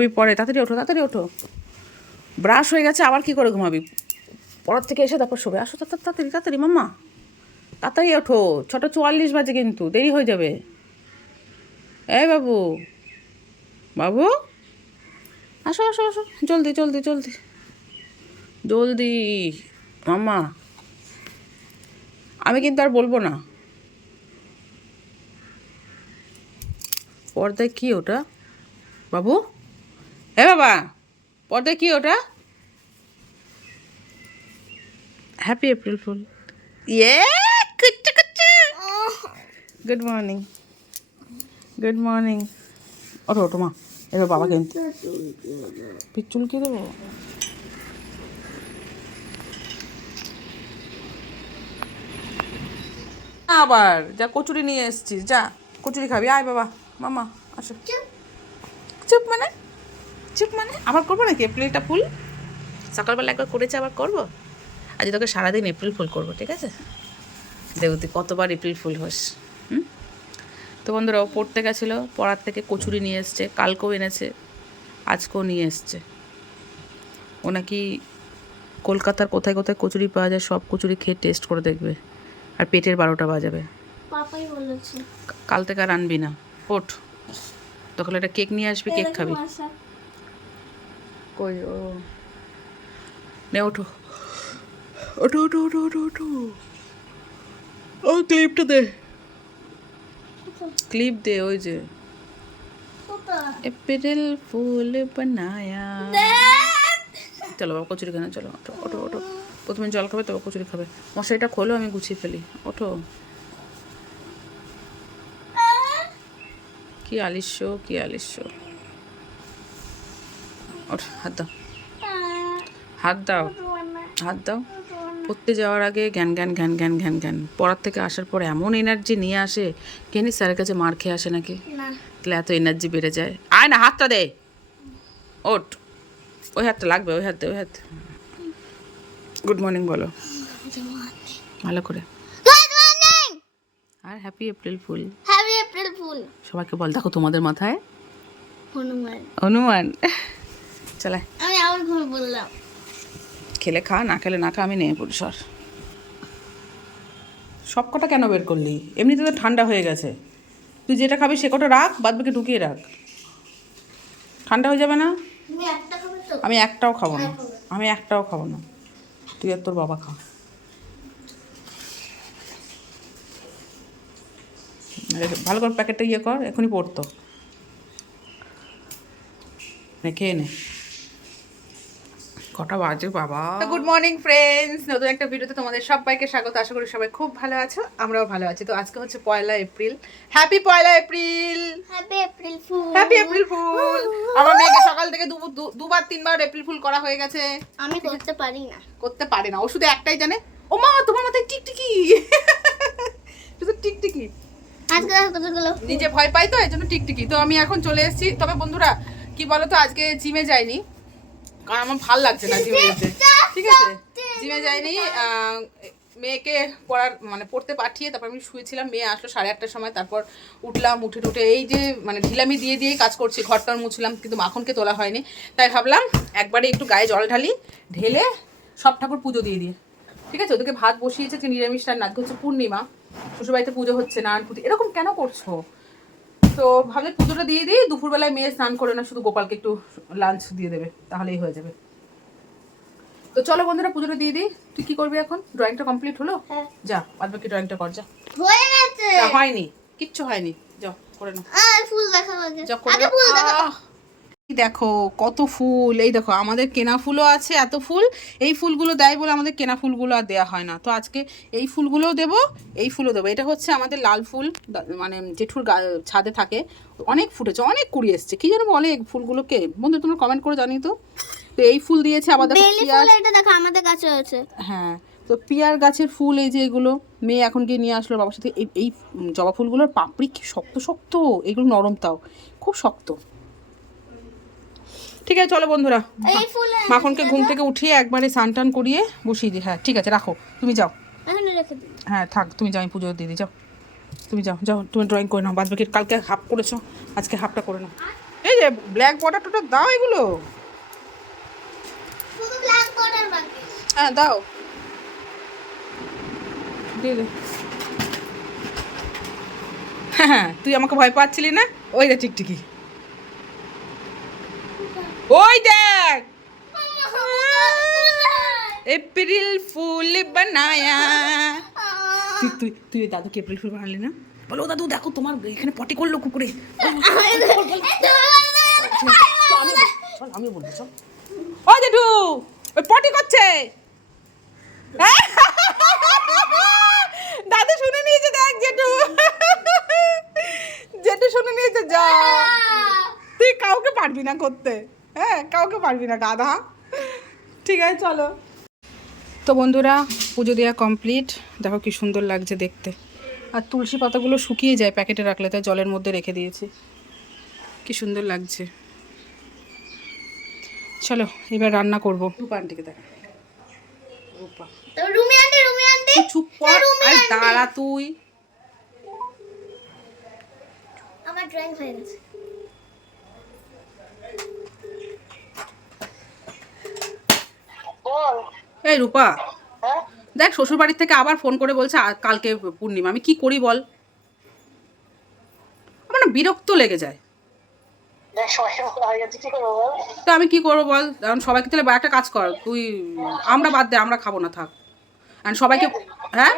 ঘুমাবি পরে, তাড়াতাড়ি ওঠো। ব্রাশ হয়ে গেছে, আবার কি করে ঘুমাবি? পড়ার থেকে এসে তারপর শোবে। আসো তাড়াতাড়ি মাম্মা, তাড়াতাড়ি ওঠো, 6:44 বাজে, কিন্তু দেরি হয়ে যাবে। এই বাবু, আসো জলদি মাম্মা। আমি কিন্তু আর বলবো না। পর্দায় কি ওটা বাবু? বাবা, পর্দায় কি ওটা? Happy April fool. ইয়ে, গুড মর্নিং। ওঠো মা, এবার বাবা কিন্তু পিক চুলকে দেবো। আবার যা কচুরি নিয়ে এসছিস, যা কচুরি খাবি। আয় বাবা, মামা আসো। চুপ মানে আবার করবো নাকি এপ্রিলটা ফুল? সকালবেলা একবার করেছে, আবার করবো। আজ তোকে সারাদিন এপ্রিল ফুল করবো, ঠিক আছে? দেখো তুই কতবার এপ্রিল ফুল হোস। তো বন্ধুরা, ও পড়তে গেছিলো, পড়ার থেকে কচুরি নিয়ে এসছে, কালকেও এনেছে, আজকেও নিয়ে এসছে। ও নাকি কলকাতার কোথায় কোথায় কচুরি পাওয়া যায় সব কচুরি খেয়ে টেস্ট করে দেখবে, আর পেটের 12টা বাজাবে। পাপাই বলেছে কাল থেকে আর আনবি না। ওঠ, তখন একটা কেক নিয়ে আসবি, কেক খাবি। কই ও নে, ওঠো। ও ক্লিপটা দে, ক্লিপ দে। ওই যে এপ্রিল ফুল বানায়া। চলো বাবা, কচুরি খানা, চলো ওঠো। প্রথমে জল খাবে, তবে কচুরি খাবে। মশারিটা খোলো, আমি গুছিয়ে ফেলি। ওঠো। কি আলিস্য। ওঠ, হাত দাও। পড়তে যাওয়ার আগে জ্ঞান। পড়ার থেকে আসার পর এমন এনার্জি নিয়ে আসে, কেনি স্যারের কাছে মার খেয়ে আসে নাকি? তাহলে এত এনার্জি বেড়ে যায়। আয় না, হাতটা দে। ওঠ, ওই হাতটা লাগবে, ওই হাত। গুড মর্নিং বলো ভালো করে। আর হ্যাপি এপ্রিল ফুল। সবাইকে বল। দেখো তোমাদের মাথায় হনুমান। চলে, আমি আবার ঘুমিয়ে বললাম। খেলে খা, না খেলে না খা, আমি নেই পরিসর। সব কটা কেন বের করলি? এমনিতে তো ঠান্ডা হয়ে গেছে। তুই যেটা খাবি সে কটা রাখ, বাদ বাকি ঢুকিয়ে রাখ। ঠান্ডা হয়ে যাবে না? তুমি একটা খাবে তো? আমি একটাও খাবো না। তুই আর তোর বাবা খা। ভালো করে প্যাকেটটা ইয়ে কর, এখনই পড়তো। খেয়ে নে। কটা বাজে বাবা? গুড মর্নিং ফ্রেন্ডস, নতুন একটা ভিডিওতে তোমাদের সবাইকে স্বাগত। আশা করি সবাই খুব ভালো আছো, আমরাও ভালো আছি। তো আজকে হচ্ছে 1 April. Happy 1 April. Happy April fool. আমার মেয়েকে সকাল থেকে দুবার 3বার এপ্রিল ফুল করা হয়ে গেছে। আমি করতে পারি না। ও শুধু একটাই জানে, ও মা তোমার মাথায় টিকটিকি। শুধু টিকটিকি। আজকে কতগুলো নিজে ভয় পাই তো, এই জন্য টিকটিকি। তো আমি এখন চলে এসেছি। তবে বন্ধুরা কি বলতো, আজকে জিমে যাইনি, কারণ আমার ভাল লাগছে না জিমে যেতে। ঠিক আছে, জিমে যাইনি। মেয়েকে পড়তে পাঠিয়ে তারপর আমি শুয়েছিলাম। মেয়ে আসলো 8:30টার সময়। তারপর উঠলাম, উঠে এই যে ঢিলামি দিয়েই কাজ করছি। ঘরটার মুছলাম, কিন্তু মাখনকে তোলা হয়নি। তাই ভাবলাম একবারে একটু গায়ে জল ঢেলে সব ঠাকুর পুজো দিয়ে দিয়ে। ঠিক আছে, ওদেরকে ভাত বসিয়েছে, যে নিরামিষ রান্না। আজকে হচ্ছে পূর্ণিমা, শ্বশুরবাড়িতে পুজো হচ্ছে না, এরকম কেন করছো? তো ভাবলে পুজোটা দিয়ে দিই। দুপুরবেলায় মেয়ে স্নান করে না, শুধু গোপালকে একটু লাঞ্চ দিয়ে দেবে, তাহলেই হয়ে যাবে। তো চলো বন্ধুরা, পুজোটা দিয়ে দিই। তুই কি করবি এখন? ড্রয়িংটা কমপ্লিট হলো? যা, বাদ বাকি ড্রয়িংটা কর। যা, হয়ে গেছে। হয়নি, কিচ্ছু হয়নি। যাও করে নাও। ফুল দেখা হয়েছে। যা করে নাও। দেখো কত ফুল। এই দেখো, আমাদের কেনা ফুলও আছে এত ফুল। এই ফুলগুলো দেয় বলে আমাদের কেনা ফুলগুলো আর দেওয়া হয় না। তো আজকে এই ফুলগুলোও দেবো, এই ফুলও দেবো। এটা হচ্ছে আমাদের লাল ফুল, জেঠুর ছাদে থাকে। অনেক ফুটেছে, অনেক কুড়ি এসছে। কি যেন বলে ফুলগুলোকে, বন্ধু তোমরা কমেন্ট করে জানি তো। তো এই ফুল দিয়েছে আবার। দেখো আমাদের কাছে আছে। হ্যাঁ, তো পিয়ার গাছের ফুল, এই যে এগুলো মেয়ে এখন গিয়ে নিয়ে আসলো বাবার সাথে। এই জবা ফুলগুলোর পাপড়ি কি শক্ত, এগুলো নরম, তাও খুব শক্ত। ঠিক আছে চলো বন্ধুরা, মাখনকে ঘুম থেকে উঠিয়ে একবারে স্নান করিয়ে বসিয়ে দিই। হ্যাঁ ঠিক আছে, রাখো, তুমি যাও। হ্যাঁ থাক, তুমি যাও, আমি পুজো দিয়ে দিই। যাও তুমি, যাও তুমি ড্রয়িং করে নাও। বাদ বাকি কালকে হাফ করেছো, আজকে হাফটা করে নাও। এই যে ব্ল্যাক বর্ডার টোটার দাও এগুলো। শুধু ব্ল্যাক বর্ডার বাকি। হ্যাঁ দাও, দিয়ে দে। হ্যাঁ তুই আমাকে ভয় পাচ্ছিলি না? ওই দেখ টিকটিকি, ওই দেখ, এপ্রিল ফুল বানায়া। তুই তুই তুই দাদুকে এপ্রিল ফুল বানালি না? বলো দাদু দেখো তোমার এখানে পটি করলো কুকুরে। আমিও বলবো চল। ও জেঠু ওই পটি করছে। দাদু শুনে নিয়েছে, দেখ জেঠু, জেঠু শুনে নিয়েছে। যা, তুই কাউকে পারবি না করতে, হ্যাঁ কাউকে পারবি না গাধা। ঠিক আছে চলো। তো বন্ধুরা পুজো দেওয়া কমপ্লিট, দেখো কি সুন্দর লাগছে দেখতে। আর তুলসী পাতাগুলো শুকিয়ে যায় প্যাকেটে রাখলে, তাই জলের মধ্যে রেখে দিয়েছি। কি সুন্দর লাগছে। চলো এবার রান্না করবো। রূপা আন্টিকে দেখা, রূপা রুমি আন্টি চুপ কর। আরে দাঁড়া তুই। আমার ড্রয়িং হয়ে গেছে। এই রূপা, দেখ শ্বশুর বাড়ির থেকে আবার ফোন করে বলছে কালকে পূর্ণিমা। আমি কি করি বল? আমার না বিরক্ত লেগে যায়। তো আমি কি করবো বল? কারণ সবাইকে তাহলে একটা কাজ কর তুই, আমরা বাদ দে, আমরা খাবো না থাক। আর সবাইকে, হ্যাঁ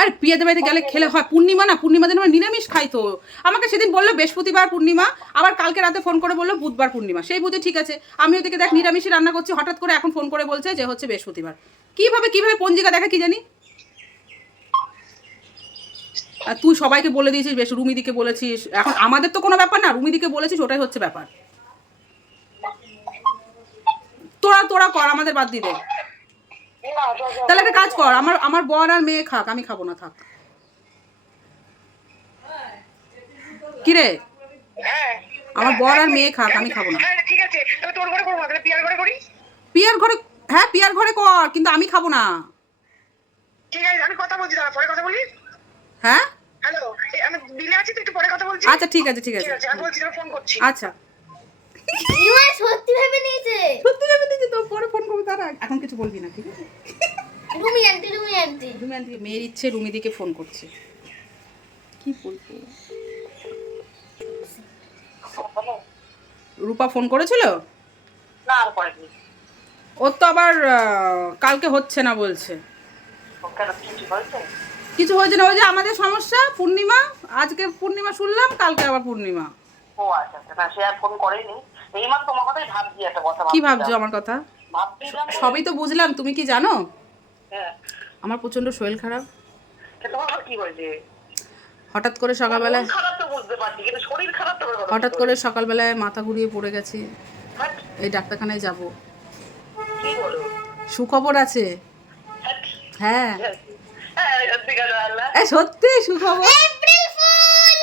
আরে পিয়াদের বাড়িতে গেলে খেলে হয়। পূর্ণিমা না, পূর্ণিমা দিন আমরা নিরামিষ খাই। তো আমাকে সেদিন বললো বৃহস্পতিবার পূর্ণিমা, আবার কালকে রাতে ফোন করে বললো বুধবার পূর্ণিমা। সেই বুঝে ঠিক আছে, আমি ওদিকে দেখ নিরামিষই রান্না করছি, হঠাৎ করে এখন ফোন করে বলছে যে হচ্ছে বৃহস্পতিবার। কিভাবে কিভাবে পঞ্জিকা দেখা কি জানি। আর তুই সবাইকে বলে দিয়েছিস, বেশ রুমিদিকে বলেছিস। এখন আমাদের তো কোনো ব্যাপার না, রুমিদিকে বলেছিস, ওটাই হচ্ছে ব্যাপার। তোরা তোরা কর, আমাদের বাদ দিয়ে দে। তাহলে একটা কাজ কর, আমার আমার বর আর মেয়ে খাক, আমি খাবো না থাক। কিরে আমার বর আর মেয়ে খাক, আমি খাবো না। ঠিক আছে তোর ঘরে করবো, তাহলে পিয়ার ঘরে করি। পিয়ার ঘরে, হ্যাঁ পিয়ার ঘরে কর, কিন্তু আমি খাবো না। ঠিক আছে আমি কথা বলছি, দাঁড়া পরে কথা বলি। হ্যাঁ হ্যালো, আমি বিলে আছি তো, একটু পরে কথা বলছি। আচ্ছা ঠিক আছে ঠিক ঠিক আছে আছে, আমি বলছি তোর ফোন করছি। আচ্ছা। ইমা সত্যি ভেবে নিয়েছে। সত্যি ভেবে দিয়েছি তো, পরে ফোন করবো। তারা এখন কিছু বলবি না, ঠিক আছে? রুমি আন্টি রুমি আন্টি মেয়ের ইচ্ছে রুমিদিকে ফোন করছে, কি বলবো। রূপা ফোন করেছিল না আর করেনি। ওর তো আবার কালকে হচ্ছে না বলছে। কিছু হয়েছে না, ওই যে আমাদের সমস্যা পূর্ণিমা। আজকে পূর্ণিমা শুনলাম, কালকে আবার পূর্ণিমা। ও আচ্ছা আচ্ছা, না সে আর ফোন করেনি। এইমাত্র তোমার কথাই ভাবছি, একটা কথা কি ভাবছো আমার কথা? ভাবছিলাম। সবই তো বুঝলাম, তুমি কি জানো হ্যাঁ, আমার প্রচন্ড শরীর খারাপ। তোমার আবার কি হয়েছে? হঠাৎ করে সকালবেলায়, খারাপ তো বুঝতে পারছি, কিন্তু শরীর খারাপ তো হঠাৎ করে সকালবেলায় মাথা ঘুরিয়ে পড়ে গেছি। হ্যাঁ, এই ডাক্তারখানায় যাব। কি বলো? সুখবর আছে। হ্যাঁ হ্যাঁ সত্যি কথা আল্লাহ, এই সত্যি সুখবর। April fool.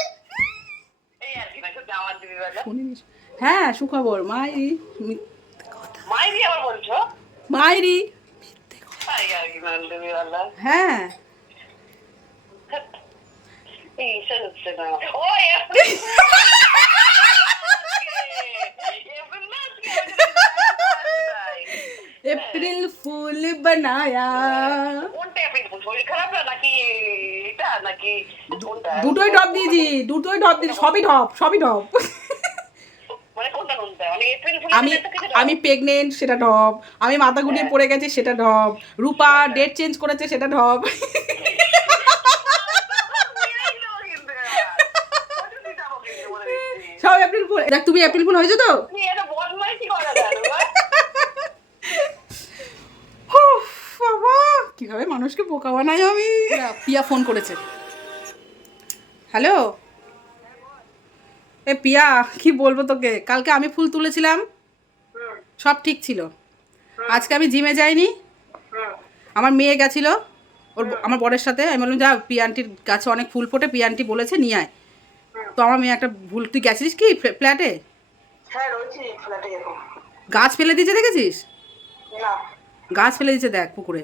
এই আর কি না, সত্যি আমার দিদি বেলা শুনিস? হ্যাঁ সুখবর। মাইরি মাইরি আবার বলছো? মাইরি তাই আর কি না দিদি বেলা। হ্যাঁ এই সে হচ্ছে না। ও এপ্রিল ফুল বানায়া। কোনটা এপ্রিল ফুল? শরীর খারাপ না নাকি এটা নাকি কোনটা? দুটোই ডব দিয়েছি, দুটোই ডব দিয়েছি, সবই ডব, সবই ডব। মানে কোনটা কোনটা? মানে এপ্রিল ফুল আমি আমি প্রেগনেন্ট সেটা ঢপ, আমি মাথা ঘুরিয়ে পড়ে গেছি সেটা ঢপ, রূপা ডেট চেঞ্জ করেছে সেটা ঢপ। সব এপ্রিল ফুল। দেখ তুমি এপ্রিল ফুল হয়েছে তো। উফ, বাবা কিভাবে মানুষকে বোকা বানাই আমি। পিয়া ফোন করেছে। হ্যালো এ পিয়া, কি বলবো তোকে, কালকে আমি ফুল তুলেছিলাম, সব ঠিক ছিল। আজকে আমি জিমে যাইনি, আমার মেয়ে গেছিল ওর আমার বরের সাথে। আমি বললাম যা, পিয়া আন্টির গাছে অনেক ফুল ফোটে, পিয়া আন্টি বলেছে নিয়ে আয়। তো আমার মেয়ে একটা ভুল, তুই গেছিস কি ফ্ল্যাটে? গাছ ফেলে দিয়েছে, দেখেছিস? গাছ ফেলে দিয়েছে দেখ পুকুরে,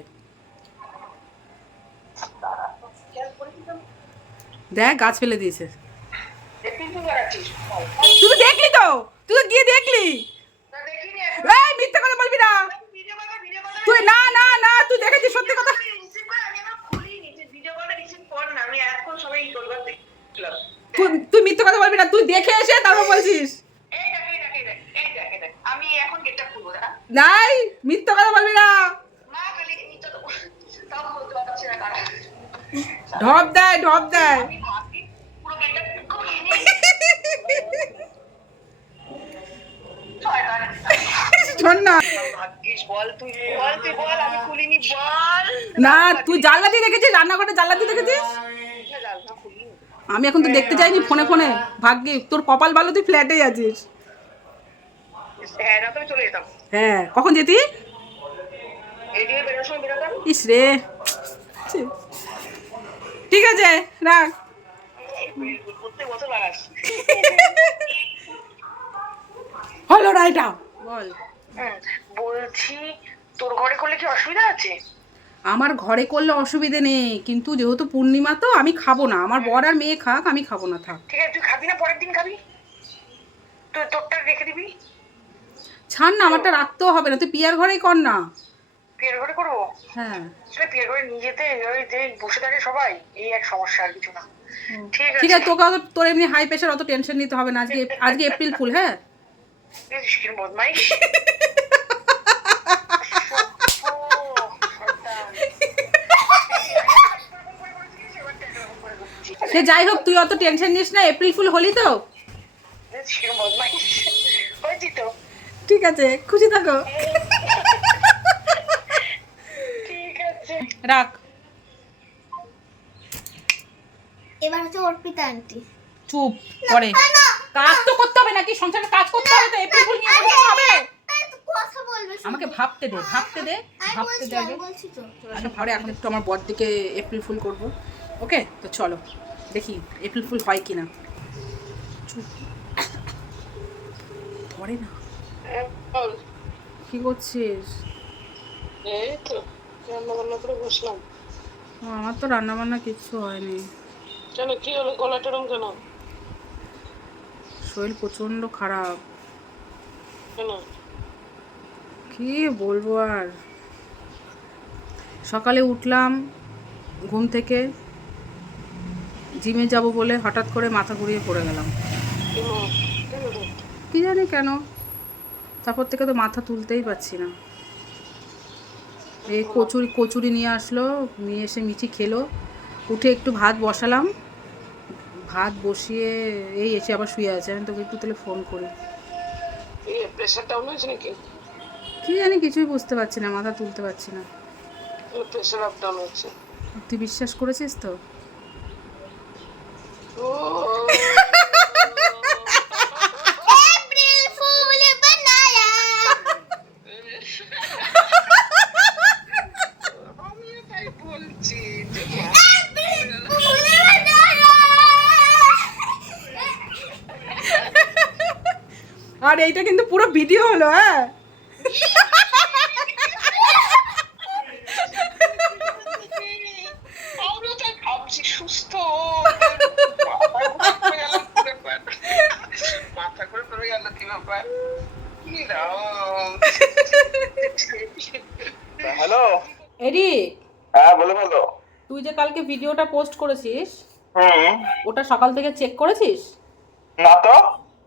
দেখ গাছ ফেলে দিয়েছে। এপ্রিল ফুল বানাচ্ছিস তুই তো দেখলি তো, তুই তো গিয়ে দেখলি। না দেখিনি এখন এই মিথ্যা কথা বলবি না ভিডিও কল তুই, না না না তুই দেখেছিস সত্যি কথা। রিসিভ করে আমি আমার খুলিনি যে ভিডিও কলটা রিসিভ কর না আমি এখন সবাই তোর কাছে দেখলাম তুই মিথ্যা কথা বলবি না, তুই দেখে এসে তারপর বলছিস। এই দেখ আমি এখন গেটটা খুলবো না নাই মিথ্যা কথা বলবি না। না খালি নিচে তো তাও বলতে পারছি না কারা ঢপ দেয় ঢপ দেয়। আমি ভাবি পুরো গেটটা খুলিনি শোন না, ভাগ্যিস বল তুই বল আমি খুলিনি বল না তুই জানলা দিয়ে দেখেছিস, রান্নাঘরে জানলা দিয়ে দেখেছিস। না খুলিনি আমি এখন তো দেখতে যাইনি ফোনে ফোনে, ভাগ্যি তোর কপাল ভালো তুই ফ্ল্যাটেই আছিস। হ্যাঁ না তো চলে যেতাম হ্যাঁ কখন যেতি? এদিকে বেরোর সময় বেরোতাম ইস রে, ঠিক আছে রাখ। প্রত্যেক বছর লাগাস হলো না এটা বল। বলছি তোর ঘরে করলে কি অসুবিধা আছে আমার ঘরে করলে অসুবিধে নেই, কিন্তু যেহেতু পূর্ণিমা তো আমি খাবো না, আমার বর আর মেয়ে খাক, আমি খাবো না থাক। ঠিক আছে তুই খাবি না পরের দিন খাবি তুই তোরটা রেখে দিবি ছাড় না, আমারটা রাখতেও হবে না, তুই পিয়ার ঘরেই কর না। পিয়ার ঘরে করবো হ্যাঁ সেটা পিয়ার ঘরে নিয়ে যেতে ওই যে বসে থাকে সবাই এই এক সমস্যা আর কিছু না ঠিক ঠিক আছে আছে, তোকে অত তোর এমনি হাই প্রেশার অত টেনশন নিতে হবে না, আজকে আজকে এপ্রিল ফুল। হ্যাঁ কিরম বদমাইশ সে যাই হোক, তুই অত টেনশন নিস না, এপ্রিল ফুল হলি তো। কিরম বদমাইশ হয়েছি তো ঠিক আছে, খুশি থাকো। ঠিক আছে রাখ। এবার হচ্ছে অর্পিতা আন্টি। চুপ করে, কাজ তো করতে হবে নাকি, সংসারে কাজ করতে হবে তো, এপ্রিল ফুল নিয়ে বসে হবে। কথা বলবে শুধু। আমাকে ভাবতে দে ভাবতে দে আমি ভাবতে বলছি দে আগে। আমি বলছি তো। আমি ঘরে এখন একটু আমার বর দিকে এপ্রিল ফুল করব। ওকে তো চলো দেখি এপ্রিল ফুল হয় কিনা। চুপ ধরে না। কি করছিস? এই তো রান্না বান্না করে বসলাম আমার তো রান্না বান্না কিচ্ছু হয়নি। কেন কি হলো গলাটা রং কেন শরীর প্রচন্ড খারাপ। কেন কি বলবো আর, সকালে উঠলাম ঘুম থেকে, জিমে যাব বলে হঠাৎ করে মাথা ঘুরিয়ে পড়ে গেলাম, কি জানি কেন। তারপর থেকে তো মাথা তুলতেই পারছি না। এই কচুরি নিয়ে আসলো, নিয়ে এসে মিঠি খেলো, উঠে একটু ভাত বসালাম, ভাত বসিয়ে এই এসে আবার শুয়ে আছে। আমি তোকে একটু তাহলে ফোন করি। প্রেশার ডাউন হয়েছে নাকি কি জানি কিছুই বুঝতে পারছি না, মাথা তুলতে পারছি না। প্রেশার আপ ডাউন হচ্ছে তুই বিশ্বাস করেছিস তো? এপ্রিল ফুল বানায়া। আমিও তাই বলছি এপ্রিল ফুল বানায়া। আর এইটা কিন্তু পুরো ভিডিও হলো। হ্যাঁ আমিও তাই ভাবছি সুস্থ মাথা করে পড়ে গেল কি ব্যাপার হ্যালো এডি, হ্যাঁ বলো বলো তুই যে কালকে ভিডিওটা পোস্ট করেছিস, হুম ওটা সকাল থেকে চেক করেছিস? না তো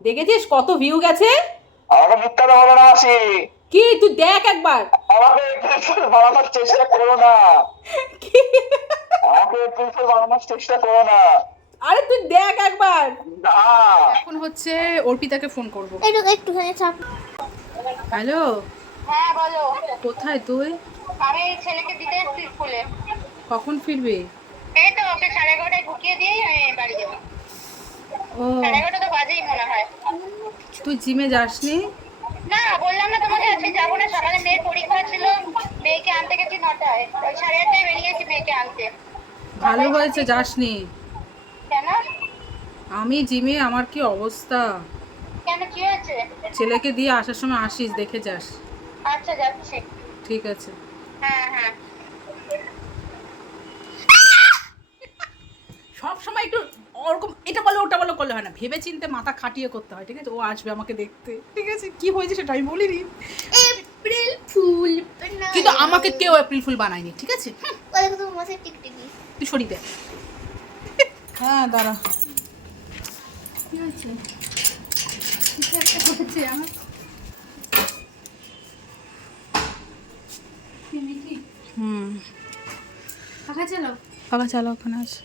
দেখেছিস কত ভিউ গেছে? আমাকে মিথ্যা বলো না মাসি কি তুই দেখ একবার। আমাকে এপ্রিল বানানোর চেষ্টা করো না আমাকে এপ্রিল বানানোর চেষ্টা করো না আরে তুই দেখ একবার। না এখন হচ্ছে অর্পিতাকে ফোন করব। একটুখানি চাপ। হ্যালো, হ্যাঁ বলো। কোথায় তুই? আমি ছেলেকে দিতে এসেছি স্কুলে। কখন ফিরবি? এই তো ওকে 11:30 ঢুকিয়ে দিয়েই আমি বাড়ি যাবো। ও 11:30 তো বাজেই মনে হয়। তুই জিমে যাসনি? না বললাম না তোমাকে আজকে যাবো না, সকালে মেয়ের পরীক্ষা ছিল, মেয়েকে আনতে গেছি 9টায়, ওই 8:30টায় বেরিয়েছি মেয়েকে আনতে। ভালো হয়েছে যাসনি। কেন আমি জিমে, আমার কি অবস্থা। কেন কি হয়েছে? ছেলেকে দিয়ে আসার সময় আসিস, দেখে যাস। আচ্ছা যাচ্ছি। ঠিক আছে। হ্যাঁ হ্যাঁ সব সময় একটু ওরকম এটা বলো ওটা বলো করলে হয় না, ভেবে চিন্তে মাথা খাটিয়ে করতে হয়, ঠিক আছে? ও আসবে আমাকে দেখতে, ঠিক আছে? কি হয়েছে সেটা আমি বলিনি, এপ্রিল ফুল কিন্তু আমাকে কেউ এপ্রিল ফুল বানায়নি, ঠিক আছে? ওই দেখো তোমার মাথায় টিকটিকি তুই সরি দে। হ্যাঁ দাঁড়া, কি হচ্ছে? কিছু একটা হচ্ছে আমার মিমিকি ফাঁকা চালাও ফাঁকা চালা, ওখানে আছে।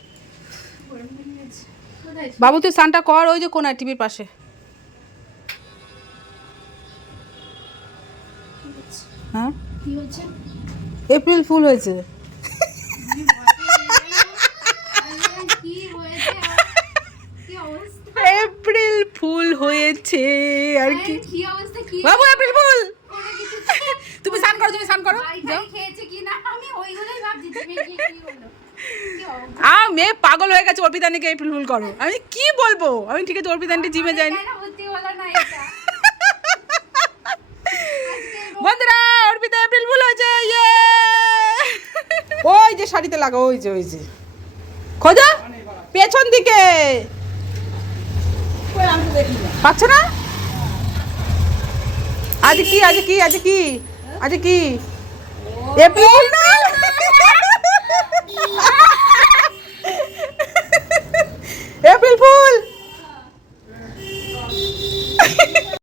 গরম হয়ে গেছে কোথায় বাবু তুই স্নানটা কর, ওই যে কোনায় টিভির পাশে। হ্যাঁ কি হচ্ছে? এপ্রিল ফুল হয়েছে। কি হয়েছে? কি অবস্থা? এপ্রিল ফুল হয়েছে আর কি। কি অবস্থা? কি বাবু এপ্রিল ফুল। কোনো কিছু তুমি স্নান করো, তুমি স্নান করো, বাড়ি যাও। টাড়ি খেয়েছে কি না আমি ওইগুলোই ভাবছি তুমি কি হলো কি অবস্থা? মেয়ে পাগল হয়ে গেছে, অর্পিতানিকে এপ্রিল ফুল করো। আমি কি বলবো? আমি ঠিক আছে অর্পিতানটি জিমে যাইনি। কেন বুদ্ধি হলো না এটা? বন্ধুরা অর্পিতা এপ্রিল ফুল হয়েছে, ইয়ে! ওই যে শাড়িতে লাগা, ওই যে খোঁজা পেছন দিকে, পাচ্ছ না? আজ কি এপ্রিল ফুল না?